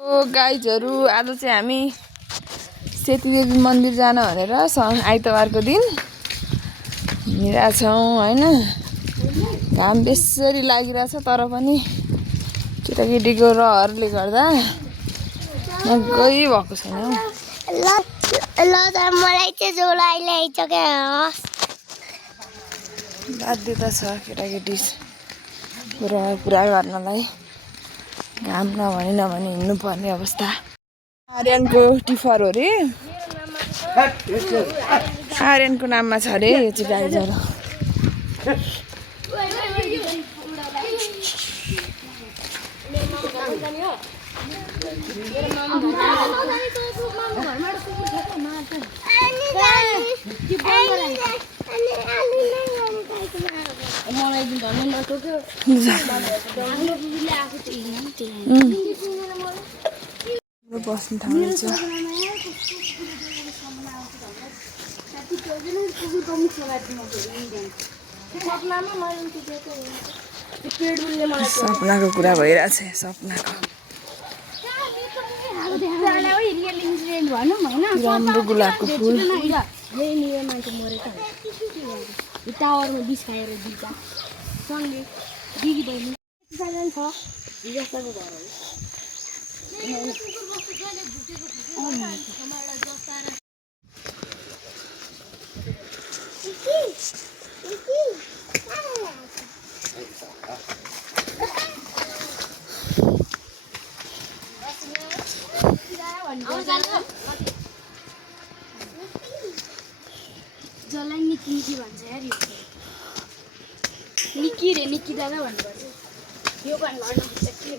गाइजहरू आज चाहिँ हामी सेतीदेवी मन्दिर जान भनेर आइतबारको दिन हिँडिरहेछौँ हैन। घाम बेसरी लागिरहेछ तर पनि केटाकेटीको रहरले गर्दा म गई भएको छैन। मलाई चाहिँ जोलाई ल्याइछ क्या बाध्यता छ केटाकेटी रहर पुरा गर्नलाई। घाम नभनी हिँड्नुपर्ने अवस्था। आर्यनको टिफर हो रे, आर्यनको नाममा छ अरे यो चाहिँ गाई जरो। बस्ने ठाउँ छ। सपनाको कुरा भइरहेछ। सपनाको राम्रो गुलाबको फुल टावरमा बिस खाएर दिन्छ सँगै दिदी बहिनी छ जस्तोको घर जसलाई निकी निकी भन्छ यार। निकी रे निकी दादा भन्नुपर्छ। यो काम गर्न के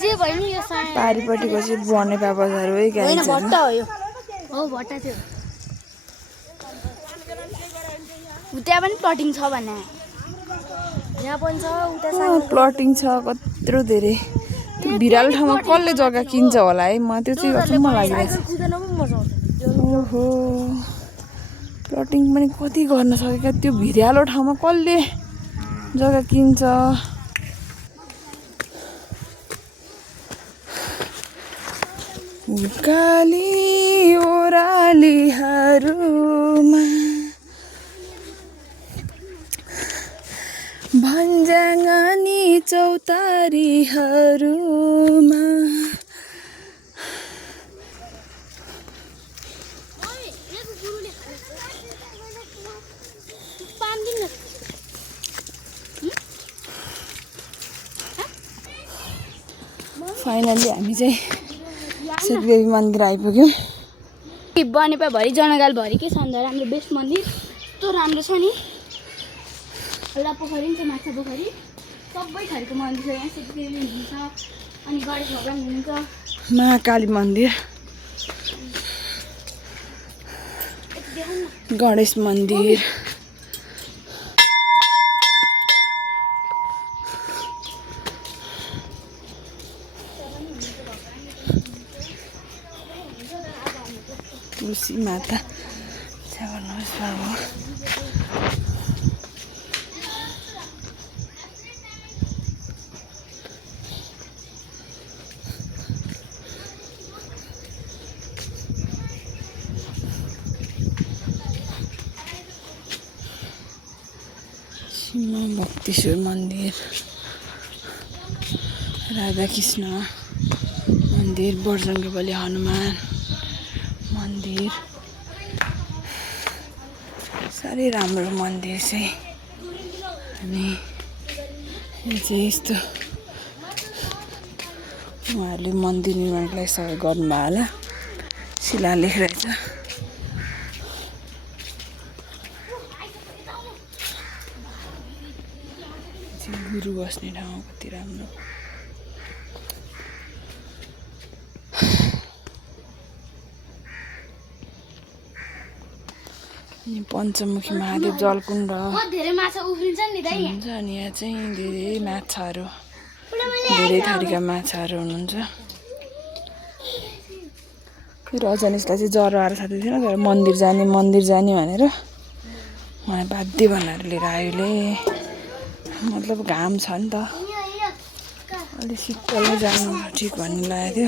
जे भयो नि यो पारिपट्टिको चाहिँ बनेपा बजार हो हैन भट्टा हो यो। हो भट्टा थियो। उता पनि प्लटिङ छ भने यहाँ पनि छ उता सानो प्लटिङ छ कत्रो धेरै। त्यो भिरालो ठाउँमा कसले जग्गा किन्छ होला है। म त्यो चाहिँ अचम्म लागिरहेछ। ओहो प्लटिङ पनि कति गर्न सकेका। त्यो भिरालो ठाउँमा कसले जग्गा किन्छ। उकाली ओरालीहरूमा भन्ज्याङनी चौतारीहरूमा फाइनली हामी चाहिँ सेतीदेवी मन्दिर आइपुग्यौँ। बनेपाभरि जनगालभरिकै सन्दर्भ राम्रो बेस्ट मन्दिर यस्तो राम्रो छ नि। एउटा पोखरी पनि छ माछा पोखरी सबै थरीको मन्दिर छ यहाँ। सेतीदेवी हुनुहुन्छ अनि गणेश भगवान हुनुहुन्छ। महाकाली मन्दिर, गणेश मन्दिर, तुलसी माता भन्नुहोस् बाबु। सीमा भक्तेश्वर मन्दिर, राधाकृष्ण मन्दिर, बजरङ्गबली हनुमान मन्दिर। साह्रै राम्रो मन्दिर चाहिँ। अनि यो चाहिँ यस्तो उहाँहरूले मन्दिर निर्माणको लागि सहयोग गर्नुभयो होला। शिलालेख रहेछ। गुरु बस्ने ठाउँ कति राम्रो। अनि पञ्चमुखी महादेव जलकुण्ड धेरै माछा उफ्रिन्छ नि दाइ हुन्छ। अनि यहाँ चाहिँ धेरै माछाहरू, धेरै थरीका माछाहरू हुनुहुन्छ। रजनीशलाई चाहिँ ज्वरो आएर साथी थिएन तर मन्दिर जाने भनेर मलाई बाध्य बनाएर लिएर आयोले मतलब घाम छ नि त अलि शीतलमै जानु ठिक भन्ने लागेको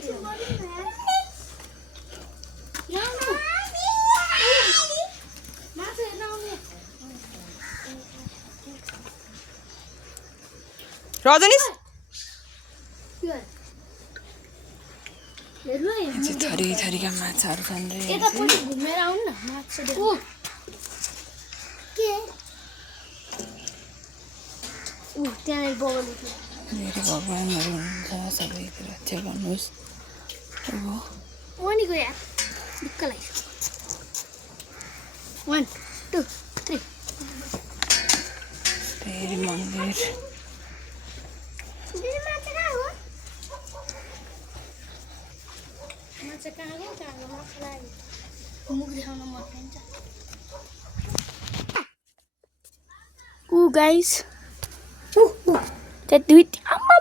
थियो रजनीश थरी थरीका माछाहरू छन् रे घुमेर आउनु न माछा त्यहाँ बगान मेरो भगवान्हरू हुनुहुन्छ सबैको रक्षा गर्नुहोस् अनि गयो ढुक्क लाग्यो 1 2 3 फेरि मन्दिर गाइस त्यति आमा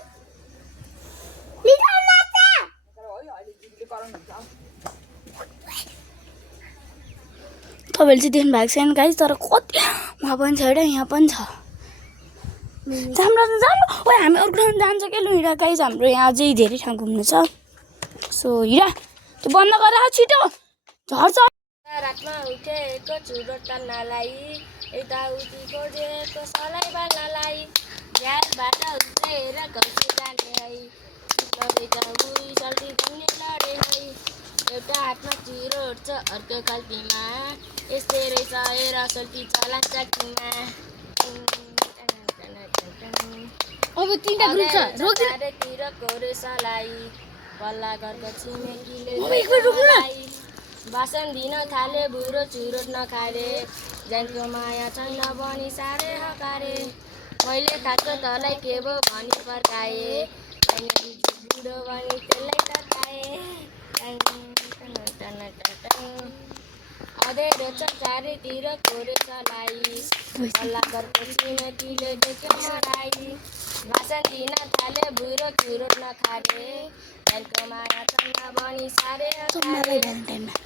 तपाईँले चाहिँ देख्नु भएको छैन गाइस तर कति वहाँ पनि छ एउटा यहाँ पनि छ जानु जानु ओ हामी अरू ठाउँ जान्छ क्या लु हिँड गाइस हाम्रो यहाँ अझै धेरै ठाउँ घुम्नु छ सो हिँड त्यो बन्द गरेर छिटो झर्छ रातमा उठेको चुरो टन्नलाई यताउति खोजेको सलाई बाल्नलाई झ्यालबाट उठेर घसी जाने है लडेका बुढी सल्टी भन्ने लडे है एउटा हातमा चिरो उठ्छ अर्को खल्तीमा यस्तै रहेछ हेर सल्टी चलान्छ किमा अब तिनटा ग्रुप छ रोक्तिर कोरे सलाई पल्ला घरको छिमेकीले भाषण दिन थाले बुढो चुरोट नखारे ज्यानको माया छैन भनी साह्रै हकारे मैले खाएको तँलाई के भो भनी पर्काए बुढो भनी त्यसलाई तर्काए अँधेरो छ चारैतिर कोरे चलाई पल्ला घरको छिमेकीले देख्यो मलाई भाषण दिन थाले बुढो चुरोट नखारे ज्यानको माया छैन भनी साह्रै हकारे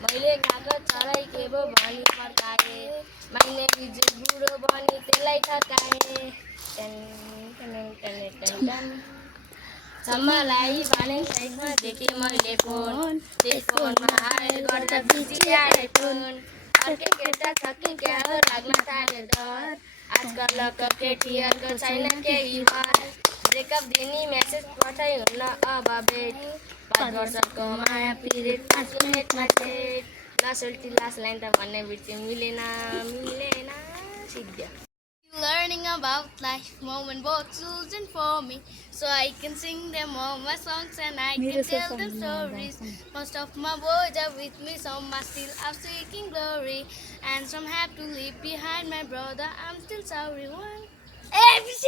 मैले खाएको तँलाई के भो भनी पर्काए माइने बिजु बुढो भनी त्यसलाई ठकाए सम्मलाई भने साइडमा देखेँ मैले फोन त्यस फोनमा हाल गर्दा बिजी आए फोन अर्कै केटा छ कि क्या हो लाग्न थाल्यो डर आजकल लकअप केटीहरूको छैन केही हाल ब्रेकअप दिने मेसेज पठाइ हुन्न अब भेट 5 वर्षको माया पिरियड 5 मिनेटमा सेट नसल्टी लास्ट लाइन त भन्ने बिर्ति मिलेन सिद्ध Learning about life, moment both chosen for me, so I can sing them all my songs and I can tell them stories. Most of my boys are with me, some are still out seeking glory, and some have to leave behind my brother. I'm still sorry. One, ABC.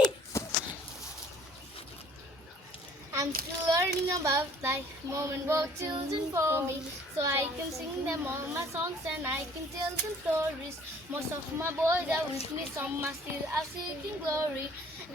I'm still learning about life, moment both chosen for me, so I can sing them all my songs and I can tell them stories. Most of my boys are with me, some are still out seeking glory,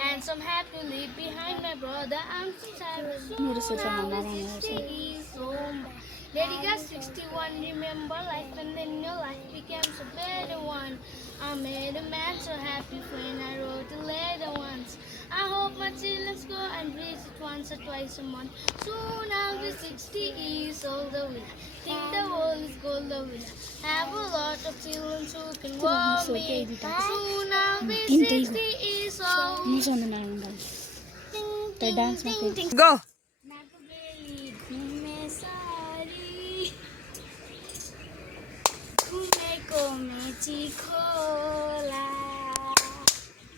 and some have to leave behind my brother. I'm still sorry. So now it's 60 years old. Lady got 61, remember life and then your life becomes a better one. I made a man so happy when I wrote the letter once. I hope my children go and visit once or twice a month. Soon I'll be 60 years old, the winner. Think the world is gold, the winner. Have a lot of children who can warm me. Soon I'll be 60 years old. Go.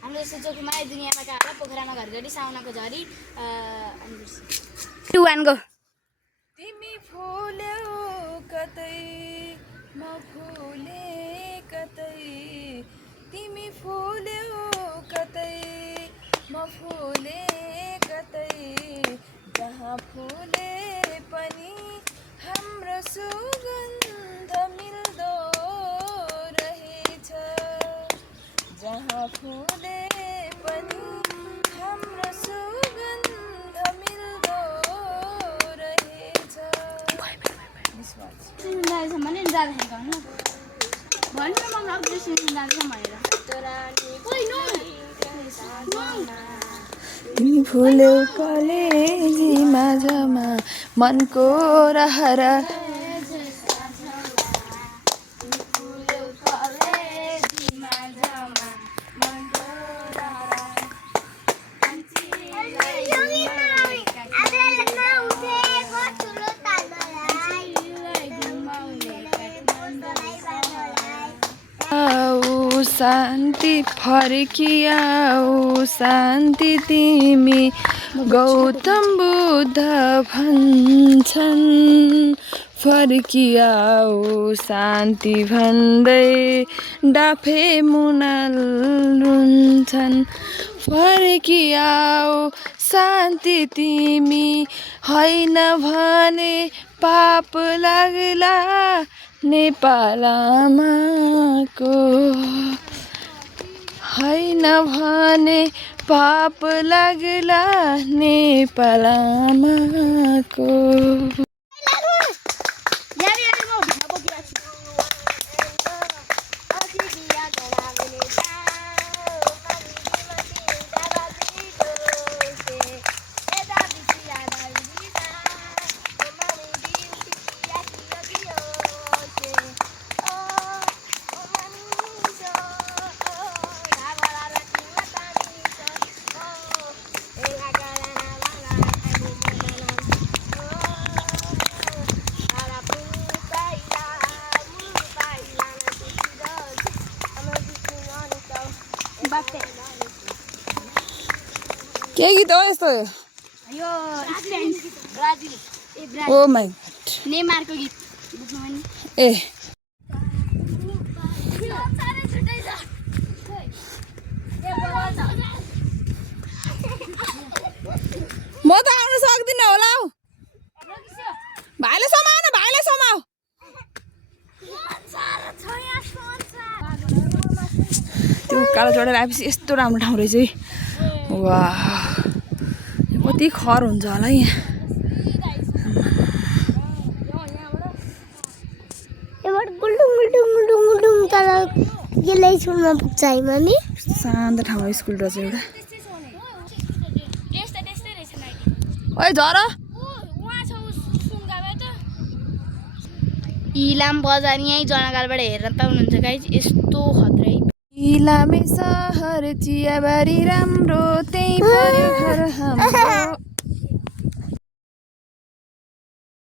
हाम्रो यस्तो जोखिमा दुनियाँमा गएर पोखरामा घर गरी साउनाको झरी 2 1 go तिमी फुल्यौ कतै म फुले कतै तिमी फुल्यौ कतै म फुले कतै जहाँ फुले पनि हाम्रो सुगन्ध मिल्दो रहेछ जहाँ फुले पनि हाम्रो सुगन्ध मिल्दो भन्नु मलाई अब डेस्टिनेसन जान्छ भनेर ओइ नो तिमी फुल्यौ कलेजीमा जमा मनको रहरा शान्ति फर्कियाऊ शान्ति तिमी गौतम बुद्ध भन्छन् फर्कियाऊ शान्ति भन्दै डाफे मुनाल रुन्छन् फर्कियाऊ शान्ति तिमी होइन भने पाप लाग्ला नेपालमाको होइन भने पाप लाग्ला नेपालमाको के गीत हो यस्तो यो स्पेन ब्राजिल ओ माई नेमारको गीत बुझ्नु भने ए म त आउन सक्दिनँ होला हौ भाइले समाउ न भाइले समाउ त्यो कालो चढेर आएपछि यस्तो राम्रो ठाउँ रहेछ है वाह कति खर हुन्छ होला यहाँ स्कुलमा पुग्छ है मम्मी शान्त ठाउँमा स्कुल रहेछ एउटा ओइ झर इलाम बजार यहीँ जनगालबाट हेर्न पाउनुहुन्छ गाइज यस्तो खत्रै इलामे सहर चियाबारी राम्रो त्यही पर्यो घर हाम्रो